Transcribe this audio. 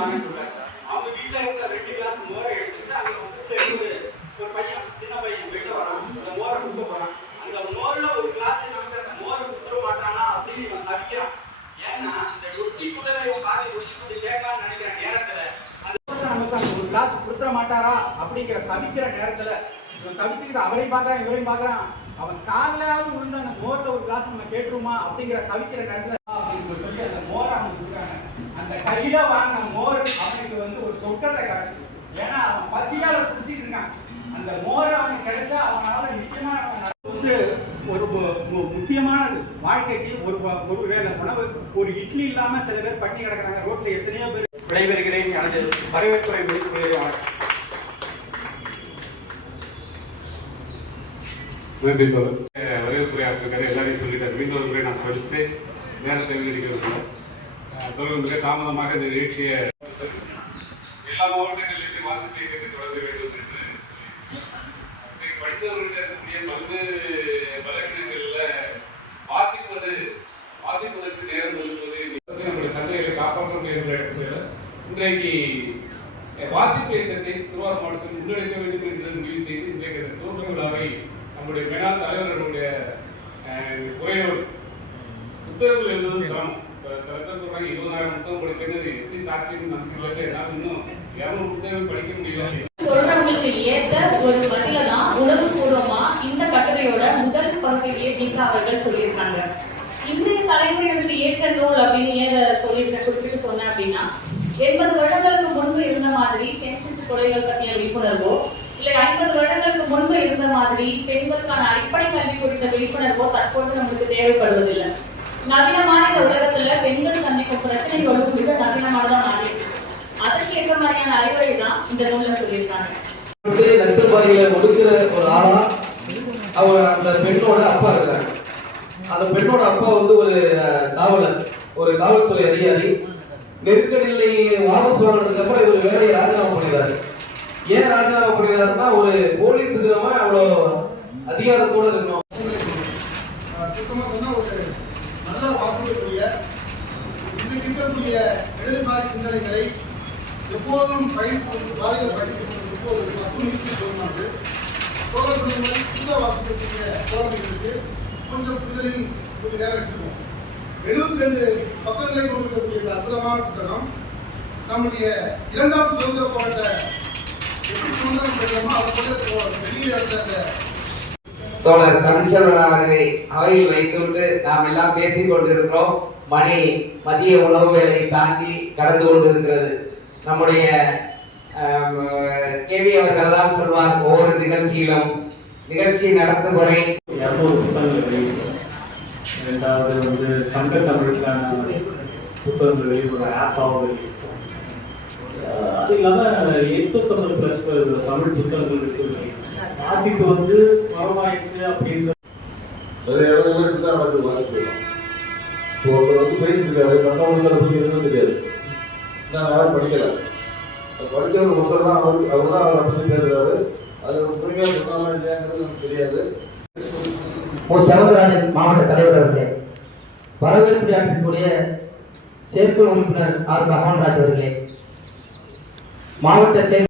வாங்கிட்டு வருவாங்க. அவங்க வீட்டுல இருந்த ரெண்டு கிளாஸ் மோரை எடுத்துட்டு அங்க வந்து ஒரு ஒரு பையன் சின்ன பையன் வெளில வரான். அந்த மோரை கொடுக்க போறான். அந்த மோர்ல ஒரு கிளாஸ் நமக்கு அந்த மோரை கொடுத்துட மாட்டானா அப்படின்னு இவன் தவிக்கிறான். ஏன்னா அந்த ரொட்டிக்குள்ள இவன் பாதி ரொட்டி கொண்டு கேட்கலாம்னு நினைக்கிற நேரத்துல அது மோரை நமக்கு அந்த ஒரு கிளாஸ் கொடுத்துட மாட்டாரா அப்படிங்கிற தவிக்கிற நேரத்துல இவன் தவிச்சுக்கிட்டு அவரையும் பார்க்கறான் இவரையும் பார்க்கறான். அவன் காலையாவது விழுந்த அந்த மோர்ல ஒரு கிளாஸ் நம்ம கேட்டுருமா அப்படிங்கிற தவிக்கிற நேரத்துல அப்படின்னு சொல்லி அந்த மோரை அவங்க கொடுக்குறாங்க அந்த கையில வாங்கின மோர் அவனுக்கு வந்து ஒரு சொட்டத்தை காட்டுது ஏன்னா அவன் பசியால குடிச்சிட்டு இருக்கான். அந்த மோர் அவனுக்கு கிடைச்சா அவனால நிச்சயமா அவன் வந்து ஒரு முக்கியமானது. வாழ்க்கைக்கு ஒரு ஒரு வேலை உணவு ஒரு இட்லி இல்லாம சில பேர் பட்டி கிடக்குறாங்க. ரோட்ல எத்தனையோ பேர் விளைவிக்கிறேன் எனது வரவேற்புரை முடித்துக் கொள்கிறேன் நன்றி தோழர் எல்லாரையும் சொல்லிட்டாரு. மீண்டும் ஒரு முறை நான் சொல்லிட்டு நேரத்தை வீணடிக்கிறது தொடர்ந்து மிக தாமதமாக இந்த நிகழ்ச்சியை எல்லா மாவட்டங்களிலும் வாசிப்பை கற்று தொடங்க வேண்டும் என்று படித்தவர்களிடம் இருக்கக்கூடிய பல்வேறு பலவீனங்களில் வாசிப்பது வாசிப்பதற்கு நேரம் ஒதுக்குவது நம்முடைய சந்தைகளை காப்பாற்ற முடியும் என்ற இன்றைக்கு வாசிப்பு இயக்கத்தை திருவாரூர் மாவட்டத்தில் முன்னெடுக்க வேண்டும் என்று முடிவு செய்து இன்றைக்கு இந்த தோற்ற விழாவை நம்முடைய மேலாள் தலைவர்களுடைய குறையோடு புத்தகங்கள் எழுதுவது சிரமம். சில பேர் சொல்றாங்க இருபதாயிரம் புத்தகம் எப்படி சாத்தியம் நமக்கு இல்லை இன்னும் இரநூறு புத்தகம் படிக்க முடியல சொல்றவங்களுக்கு ஏற்ற ஒரு பதில தான் உணர்வுபூர்வமா இந்த கட்டுரையோட முதல் பகுதியை தீபா அவர்கள் சொல்லியிருக்காங்க. இன்றைய தலைமுறைகளுக்கு ஏற்ற நூல் அப்படின்னு ஏன் சொல்லியிருக்க குறிப்பிட்டு சொன்னேன் அப்படின்னா எண்பது வருடங்களுக்கு முன்பு இருந்த மாதிரி பெண் கொலைகள் பற்றிய விழிப்புணர்வோ இல்லை ஐம்பது வருடங்களுக்கு முன்பு இருந்த மாதிரி பெண்களுக்கான அடிப்படை கல்வி குறித்த விழிப்புணர்வோ தற்போது நமக்கு தேவைப்படுவதில்லை. நவீனமான இந்த உலகத்துல பெண்கள் சந்திக்கும் பிரச்சனைகளும் மிக நவீனமானதான் மாறி அதற்கு ஏற்ற மாதிரியான அறிவுரை தான் இந்த நூல்ல சொல்லியிருக்காங்க. வந்து நக்சல்வாதிகளை ஒடுக்குற ஒரு ஆளா அவர் அந்த பெண்ணோட அப்பா இருக்கிறாங்க அந்த பெண்ணோட அப்பா வந்து ஒரு காவலர் ஒரு காவல்துறை அதிகாரி. நெருக்கடியை வாபஸ் வாங்கினதுக்கு அப்புறம் இவர் வேலையை ராஜினாமா பண்ணிடுறாரு. ஏன் ராஜினாமா பண்ணிடுறாருன்னா ஒரு போலீஸ் இருக்கிறவங்க அவ்வளோ அதிகாரத்தோட இருக்கணும் சுத்தமாக சொன்னா ஒரு நல்லா வாசிக்கக்கூடிய இன்றைக்கு இருக்கக்கூடிய இடதுசாரி சிந்தனைகளை எப்போதும் பயன்படுத்தி பாதையில் பயன்படுத்தி எப்போது பத்து நிமிஷம் சொன்னாங்க தோழர் வாசிக்கக்கூடிய குழந்தைகளுக்கு கொஞ்சம் புதலில் கொஞ்சம் நேரம் எடுத்துக்கோம் எழுபத்தி ரெண்டு பக்கங்களை கொண்டிருக்கக்கூடிய இந்த அற்புதமான புத்தகம். நம்முடைய இரண்டாம் சுதந்திர போராட்ட எப்படி சுதந்திரம் பெற்றோமோ அதை கொண்டு வெளியே எடுத்த அந்த தோழர் தமிழ்ச்செல்வன் அவர்களை அவையில் வைத்துவிட்டு நாம் எல்லாம் பேசிக் கொண்டிருக்கிறோம் மணி மதிய உணவு வேலை தாண்டி கடந்து கொண்டிருக்கிறது. நம்முடைய கேவி அவர்கள் தான் சொல்வார் ஒவ்வொரு நிகழ்ச்சியிலும் நிகழ்ச்சி நடத்தும் வரை. இரநூறு புத்தகங்கள் ரெண்டாவது வந்து சங்க தமிழுக்கான புத்தகங்கள் வெளியிடுற ஆப்பாவும் வெளியிட்டோம் அது இல்லாமல் எட்நூத்தம்பது ப்ளஸ் தமிழ் புத்தகங்கள் வெளியிட்டோம் வாசிப்பு வந்து வரவாயிடுச்சு அப்படின்னு அது எவ்வளவு தான் வந்து இப்போ ஒருத்தர் வந்து பேசிட்டு இருக்காரு மற்றவங்களுக்கு அதை பற்றி எதுவும் தெரியாது நான் யாரும் படிக்கல அது படிச்சவர் ஒருத்தர் தான் அவர் அவர் தான் அவரை பற்றி பேசுறாரு அது புரியாத சொன்னாலும் இல்லையாங்கிறது நமக்கு தெரியாது ஒரு சகோதரன் மாவட்ட தலைவர் அவர்களே வரவேற்பு ஆற்றக்கூடிய செயற்குழு உறுப்பினர் ஆர் பகவான்ராஜ் அவர்களே. மாவட்ட செயல்